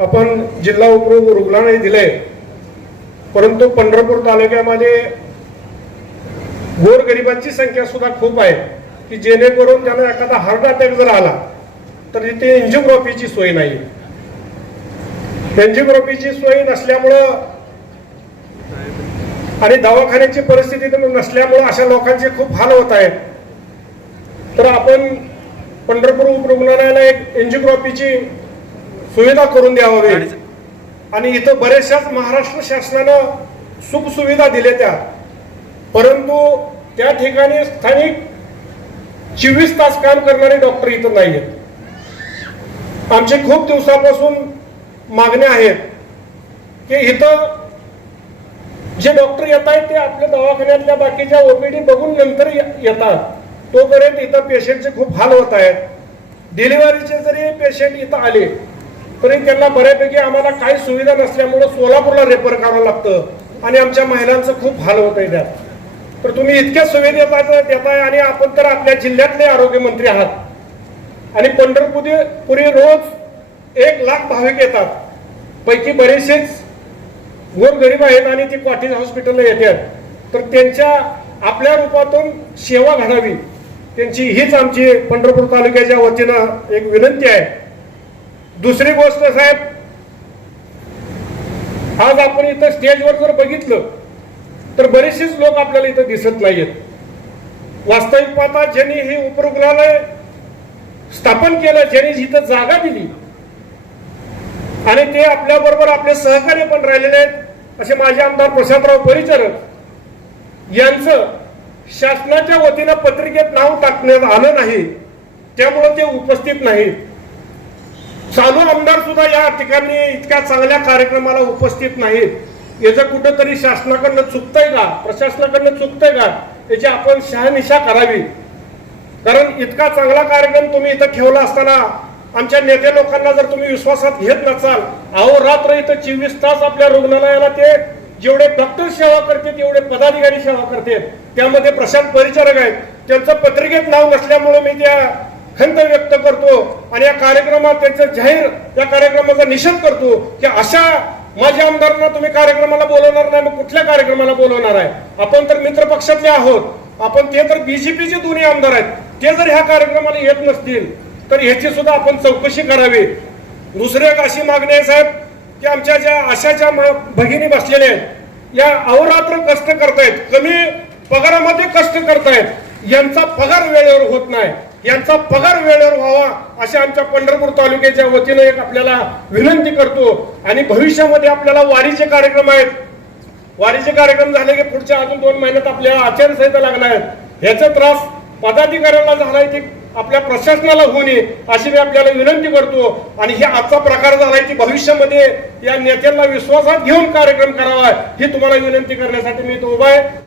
आपण जिल्हा उपरोग रुग्णालय दिले परंतु पंढरपूर तालुक्यामध्ये गोरगरिबांची संख्या सुद्धा खूप आहे की जेणेकरून त्यांना एखादा हार्ट अटॅक जर आला तर तिथे एन्जिओग्राफीची सोय नाही. एन्जिओग्राफीची सोय नसल्यामुळं आणि दवाखान्याची परिस्थिती तर नसल्यामुळं अशा लोकांचे खूप हाल होत आहेत. तर आपण पंढरपूर उपरुग्णालयाला एक एन्जिओग्राफीची सुविधा करून द्यावी आणि इथं बऱ्याचशाच महाराष्ट्र शासनानं सुख सुविधा दिल्या त्या. परंतु त्या ठिकाणी स्थानिक चोवीस तास काम करणारे डॉक्टर इथं नाही आहेत आमचे खूप दिवसापासून मागण्या आहेत की इथं जे डॉक्टर येत आहेत ते आपल्या दवाखान्यातल्या बाकीच्या ओपीडी बघून नंतर येतात. तोपर्यंत इथं पेशंटचे खूप हाल होत आहेत. डिलिव्हरीचे जरी पेशंट इथं आले तरी त्यांना बऱ्यापैकी आम्हाला काही सुविधा नसल्यामुळं सोलापूरला रेफर करावं लागतं. आणि आमच्या महिलांचं खूप हाल होत आहे त्यात. तर तुम्ही इतक्या सुविधा देताय देताय आणि आपण तर आपल्या जिल्ह्यातले आरोग्यमंत्री आहात. आणि पंढरपुरी पुरी रोज एक लाख भाविक येतात. पैकी बरेचसेच गोरगरीब आहेत आणि ते कॉटेज हॉस्पिटलला येतात. तर त्यांच्या आपल्या रूपातून सेवा घडावी. त्यांची हीच आमची पंढरपूर तालुक्याच्या वतीनं एक विनंती आहे. दुसरी गोष्ट साहेब आज आपण इथं स्टेजवर जर बघितलं तर बरेचसेच लोक आपल्याला इथं दिसत नाहीयेत. वास्तविक पाहता ज्यांनी हे उपरुग्णालय स्थापन केलं ज्यांनी इथं जागा दिली आणि ते आपल्या बरोबर आपले सहकार्य पण राहिलेले आहेत असे माझे आमदार प्रसादराव परिचारक यांचं शासनाच्या वतीनं पत्रिकेत नाव टाकण्यात आलं नाही त्यामुळं ते उपस्थित नाहीत. चालू आमदार सुद्धा या ठिकाणी इतक्या चांगल्या कार्यक्रमाला उपस्थित नाहीत. याचं कुठंतरी शासनाकडनं चुकतंय का? प्रशासनाकडनं चुकतंय का? याची आपण शहानिशा करावी. कारण इतका चांगला कार्यक्रम तुम्ही इथं ठेवला असताना आमच्या नेते लोकांना जर तुम्ही विश्वासात घेत नसाल अहोरात्र इथं चोवीस तास आपल्या रुग्णालयाला ते जेवढे डॉक्टर सेवा करतात तेवढे पदाधिकारी सेवा करतात त्यामध्ये प्रशांत परिचारक आहेत. त्यांचं पत्रिकेत नाव नसल्यामुळे मी त्या खंत व्यक्त करतो आणि या कार्यक्रमात त्यांचं जाहीर या कार्यक्रमाचा निषेध करतो की अशा माझ्या आमदारांना तुम्ही कार्यक्रमाला बोलवणार नाही मग कुठल्या कार्यक्रमाला बोलवणार आहे? आपण तर मित्र पक्षातले आहोत. आपण ते तर बीजेपीचे दोन्ही आमदार आहेत. ते जर ह्या कार्यक्रमाला येत नसतील तर ह्याची सुद्धा आपण चौकशी करावी. दुसरी एक अशी मागणी आहे साहेब की आमच्या ज्या आशाच्या म- भगिनी बसलेल्या आहेत या अहोरात्र कष्ट करतायत कमी पगारामध्ये कष्ट करतायत. यांचा पगार वेळेवर होत नाही. यांचा पगार वेळेवर व्हावा अशा आमच्या पंढरपूर तालुक्याच्या वतीनं एक आपल्याला विनंती करतो. आणि भविष्यामध्ये आपल्याला वारीचे कार्यक्रम आहेत. वारीचे कार्यक्रम झाले की पुढच्या अजून दोन महिन्यात आपल्याला आचारसंहिता लागणार आहेत. ह्याचा त्रास पदाधिकाऱ्यांना झालाय की आपल्या प्रशासनाला होऊ नये अशी मी आपल्याला विनंती करतो. आणि हे आजचा प्रकार झालाय की भविष्यामध्ये या नेत्यांना विश्वासात घेऊन कार्यक्रम करावा ही तुम्हाला विनंती करण्यासाठी मी तो उभा आहे.